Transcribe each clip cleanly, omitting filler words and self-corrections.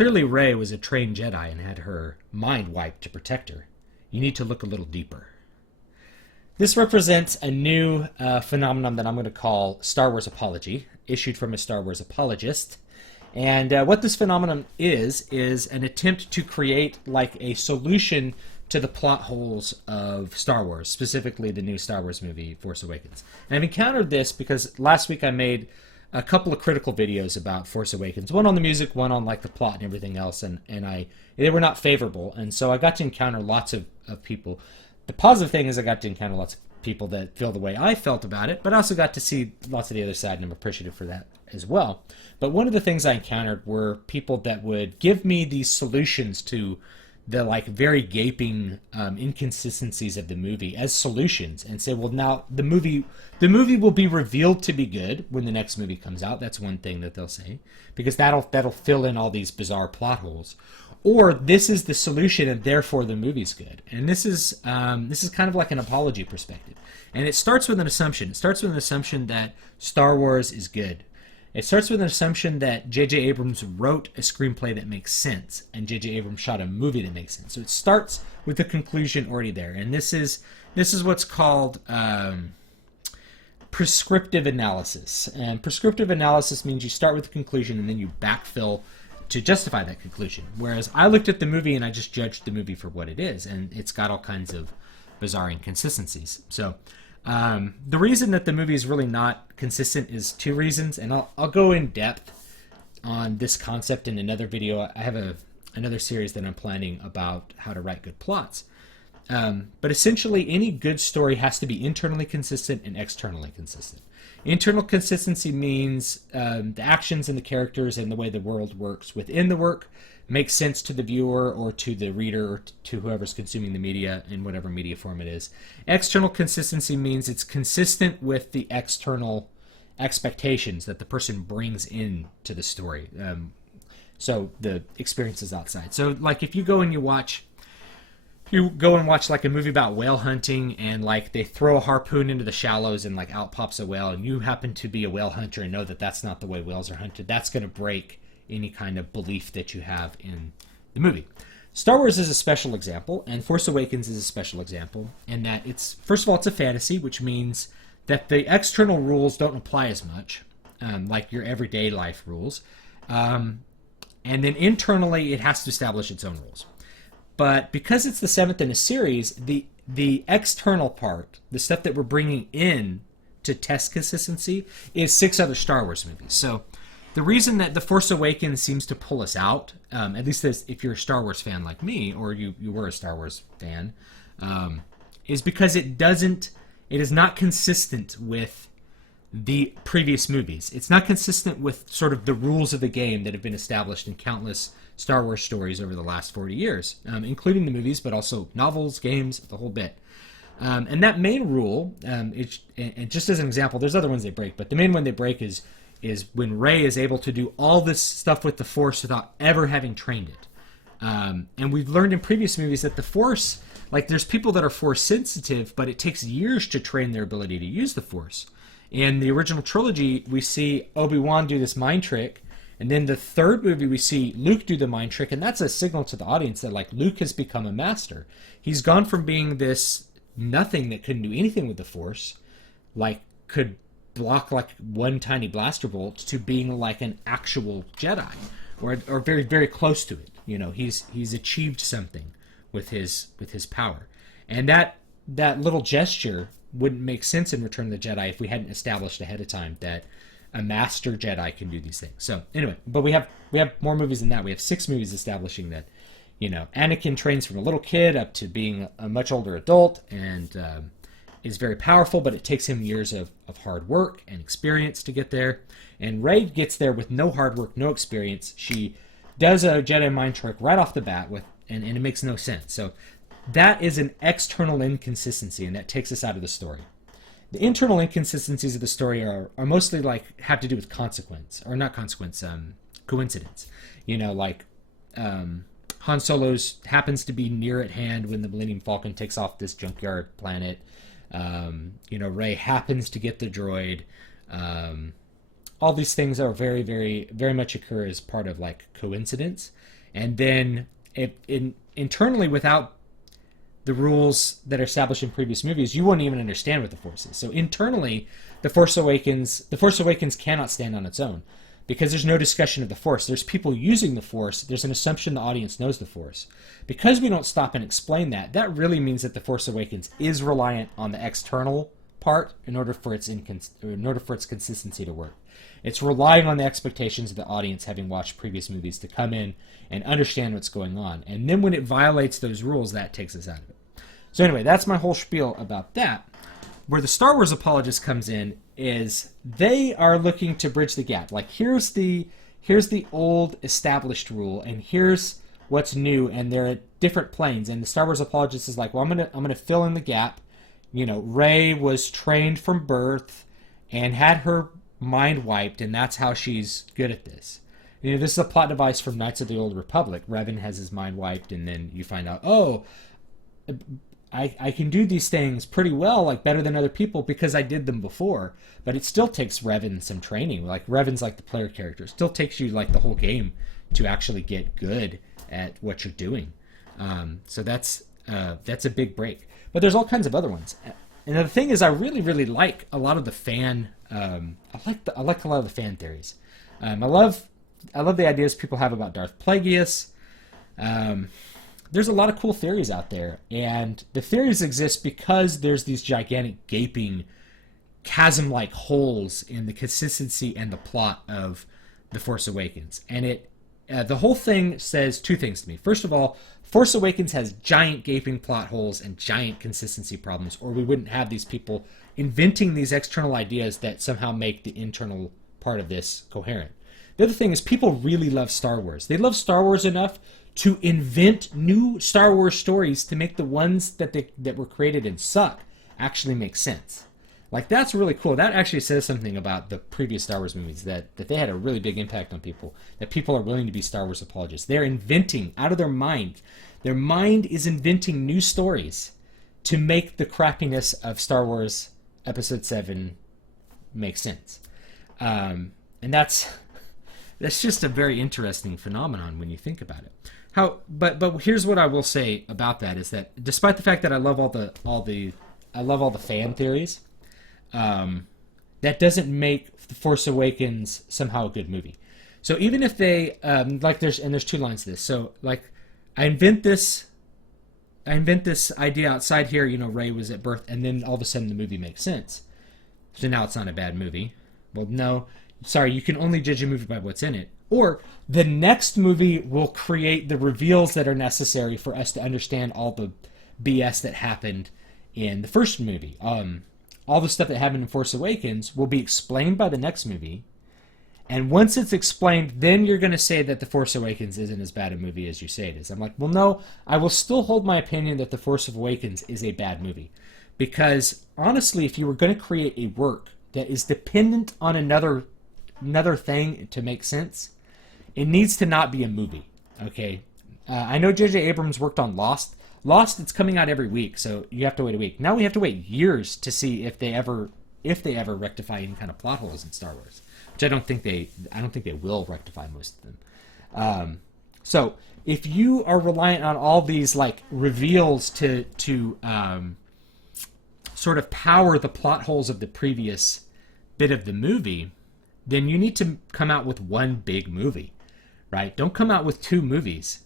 clearly Rey was a trained Jedi and had her mind wiped to protect her. You need to look a little deeper. This represents a new phenomenon that I'm going to call Star Wars Apology, issued from a Star Wars Apologist. And what this phenomenon is an attempt to create like a solution to the plot holes of Star Wars, specifically the new Star Wars movie, Force Awakens. And I've encountered this because last week I made a couple of critical videos about Force Awakens, one on the music, one on like the plot and everything else, and they were not favorable, and so I got to encounter lots of people. The positive thing is I got to encounter lots of people that feel the way I felt about it, but I also got to see lots of the other side, and I'm appreciative for that as well. But one of the things I encountered were people that would give me these solutions to the like very gaping inconsistencies of the movie as solutions, and say, well, now the movie will be revealed to be good when the next movie comes out. That's one thing that they'll say, because that'll fill in all these bizarre plot holes. Or this is the solution, and therefore the movie's good. And this is kind of like an apology perspective, and it starts with an assumption. It starts with an assumption that Star Wars is good. It starts with an assumption that J.J. Abrams wrote a screenplay that makes sense, and J.J. Abrams shot a movie that makes sense. So it starts with the conclusion already there, and this is what's called prescriptive analysis. And prescriptive analysis means you start with the conclusion and then you backfill to justify that conclusion. Whereas I looked at the movie and I just judged the movie for what it is, and it's got all kinds of bizarre inconsistencies. So the reason that the movie is really not consistent is two reasons, and I'll go in depth on this concept in another video. I have another series that I'm planning about how to write good plots. But essentially, any good story has to be internally consistent and externally consistent. Internal consistency means the actions and the characters and the way the world works within the work makes sense to the viewer or to the reader or to whoever's consuming the media in whatever media form it is. External consistency means it's consistent with the external expectations that the person brings in to the story. So the experiences outside. So like if you go and watch like a movie about whale hunting, and like they throw a harpoon into the shallows and like out pops a whale, and you happen to be a whale hunter and know that that's not the way whales are hunted, that's going to break any kind of belief that you have in the movie. Star Wars is a special example, and Force Awakens is a special example, in that it's, first of all, it's a fantasy, which means that the external rules don't apply as much, like your everyday life rules. And then internally, it has to establish its own rules. But because it's the seventh in a series, the external part, the stuff that we're bringing in to test consistency, is 6 other Star Wars movies. So the reason that The Force Awakens seems to pull us out, at least if you're a Star Wars fan like me, or you were a Star Wars fan, is because it is not consistent with the previous movies. It's not consistent with sort of the rules of the game that have been established in countless Star Wars stories over the last 40 years, including the movies, but also novels, games, the whole bit. And that main rule, and just as an example, there's other ones they break, but the main one they break is when Rey is able to do all this stuff with the Force without ever having trained it. And we've learned in previous movies that the Force, like there's people that are Force sensitive, but it takes years to train their ability to use the Force. In the original trilogy, we see Obi-Wan do this mind trick, and then the third movie we see Luke do the mind trick, and that's a signal to the audience that like Luke has become a master. He's gone from being this nothing that couldn't do anything with the Force, like could block like one tiny blaster bolt, to being like an actual Jedi, or very, very close to it. You know, he's achieved something with his power, and that little gesture wouldn't make sense in Return of the Jedi if we hadn't established ahead of time that a master Jedi can do these things. So anyway, but we have more movies than that. We have 6 movies establishing that, you know, Anakin trains from a little kid up to being a much older adult, and is very powerful, but it takes him years of hard work and experience to get there. And Rey gets there with no hard work, no experience. She does a Jedi mind trick right off the bat, and it makes no sense. So that is an external inconsistency, and that takes us out of the story. The internal inconsistencies of the story are mostly like have to do with coincidence. You know, like Han Solo's happens to be near at hand when the Millennium Falcon takes off this junkyard planet. You know, Rey happens to get the droid. all these things are very, very, very much occur as part of like coincidence. And then internally, without the rules that are established in previous movies, you won't even understand what the Force is. So internally, the Force Awakens cannot stand on its own because there's no discussion of the Force. There's people using the Force. There's an assumption the audience knows the Force. Because we don't stop and explain that, that really means that the Force Awakens is reliant on the external part in order for its consistency to work. It's relying on the expectations of the audience, having watched previous movies, to come in and understand what's going on. And then when it violates those rules, that takes us out of it. So anyway, that's my whole spiel about that. Where the Star Wars Apologist comes in is they are looking to bridge the gap. Like, here's the old established rule, and here's what's new, and they're at different planes. And the Star Wars Apologist is like, well, I'm gonna fill in the gap. You know, Rey was trained from birth and had her mind wiped, and that's how she's good at this. You know, this is a plot device from Knights of the Old Republic. Revan has his mind wiped, and then you find out, oh, I can do these things pretty well, like better than other people because I did them before. But it still takes Revan some training. Like, Revan's like the player character. It still takes you like the whole game to actually get good at what you're doing. So that's a big break. But there's all kinds of other ones. And the thing is, I really, really like a lot of the fan. I like a lot of the fan theories. I love the ideas people have about Darth Plagueis. There's a lot of cool theories out there, and the theories exist because there's these gigantic gaping chasm-like holes in the consistency and the plot of The Force Awakens. And the whole thing says two things to me. First of all, Force Awakens has giant gaping plot holes and giant consistency problems, or we wouldn't have these people inventing these external ideas that somehow make the internal part of this coherent. The other thing is, people really love Star Wars. They love Star Wars enough to invent new Star Wars stories to make the ones that were created and suck actually make sense. Like, that's really cool. That actually says something about the previous Star Wars movies, that they had a really big impact on people, that people are willing to be Star Wars apologists. They're inventing out of their mind. Their mind is inventing new stories to make the crappiness of Star Wars Episode VII make sense. And that's just a very interesting phenomenon when you think about it. But here's what I will say about that is that despite the fact that I love all the fan theories, that doesn't make The Force Awakens somehow a good movie. So even if they there's two lines to this. So like, I invent this idea outside here, you know, Rey was at birth, and then all of a sudden the movie makes sense. So now it's not a bad movie. Well, no, sorry, you can only judge a movie by what's in it. Or the next movie will create the reveals that are necessary for us to understand all the BS that happened in the first movie. All the stuff that happened in Force Awakens will be explained by the next movie. And once it's explained, then you're going to say that The Force Awakens isn't as bad a movie as you say it is. I'm like, well, no, I will still hold my opinion that The Force Awakens is a bad movie. Because, honestly, if you were going to create a work that is dependent on another thing to make sense, it needs to not be a movie, okay? I know J.J. Abrams worked on Lost. Lost, it's coming out every week, so you have to wait a week. Now we have to wait years to see if they ever rectify any kind of plot holes in Star Wars, which I don't think they will rectify most of them. So if you are reliant on all these like reveals to sort of power the plot holes of the previous bit of the movie, then you need to come out with one big movie, right? Don't come out with two movies,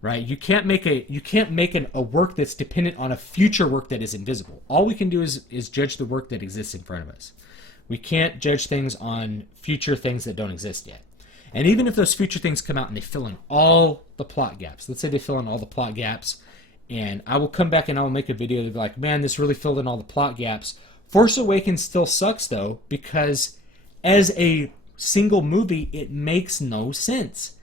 right? You can't make a work that's dependent on a future work that is invisible. All we can do is judge the work that exists in front of us. We can't judge things on future things that don't exist yet. And even if those future things come out and they fill in all the plot gaps, let's say they fill in all the plot gaps, and I will come back and I will make a video to be like, man, this really filled in all the plot gaps. Force Awakens still sucks, though, because as a single movie, it makes no sense.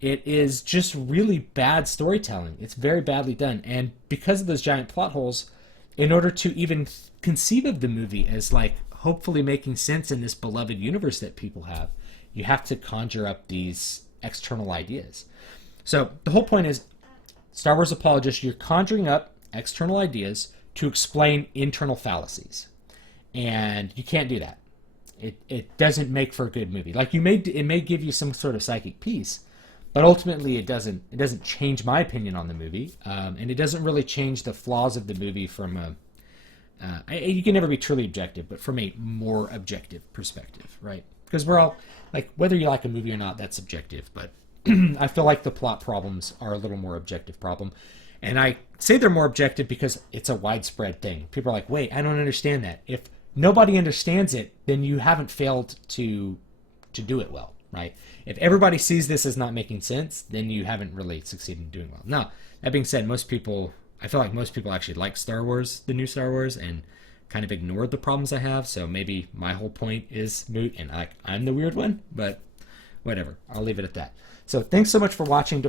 It is just really bad storytelling. It's very badly done. And because of those giant plot holes, in order to even conceive of the movie as like hopefully making sense in this beloved universe that people have, you have to conjure up these external ideas. So the whole point is, Star Wars Apologists, you're conjuring up external ideas to explain internal fallacies. And you can't do that. it doesn't make for a good movie. Like it may give you some sort of psychic peace, but ultimately it doesn't change my opinion on the movie, and it doesn't really change the flaws of the movie from a you can never be truly objective, but from a more objective perspective, right? Because we're all like, whether you like a movie or not, that's subjective, but I feel like the plot problems are a little more objective problem. And I say they're more objective because it's a widespread thing. People are like, wait, I don't understand that. If nobody understands it, then you haven't failed to do it well, right? If everybody sees this as not making sense, then you haven't really succeeded in doing well. Now, that being said, I feel like most people actually like Star Wars, the new Star Wars, and kind of ignored the problems I have, so maybe my whole point is moot, and I'm the weird one, but whatever. I'll leave it at that. So thanks so much for watching.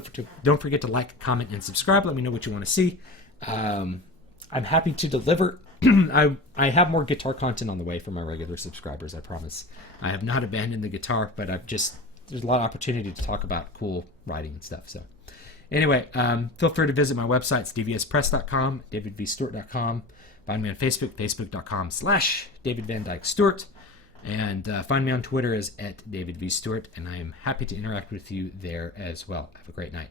Don't forget to like, comment, and subscribe. Let me know what you want to see. I'm happy to deliver. I have more guitar content on the way for my regular subscribers, I promise. I have not abandoned the guitar, but there's a lot of opportunity to talk about cool writing and stuff, so... Anyway, feel free to visit my website. It's dvspress.com, davidvstewart.com. Find me on Facebook, facebook.com/DavidVanDykeStewart. And find me on Twitter as @DavidVStewart, and I am happy to interact with you there as well. Have a great night.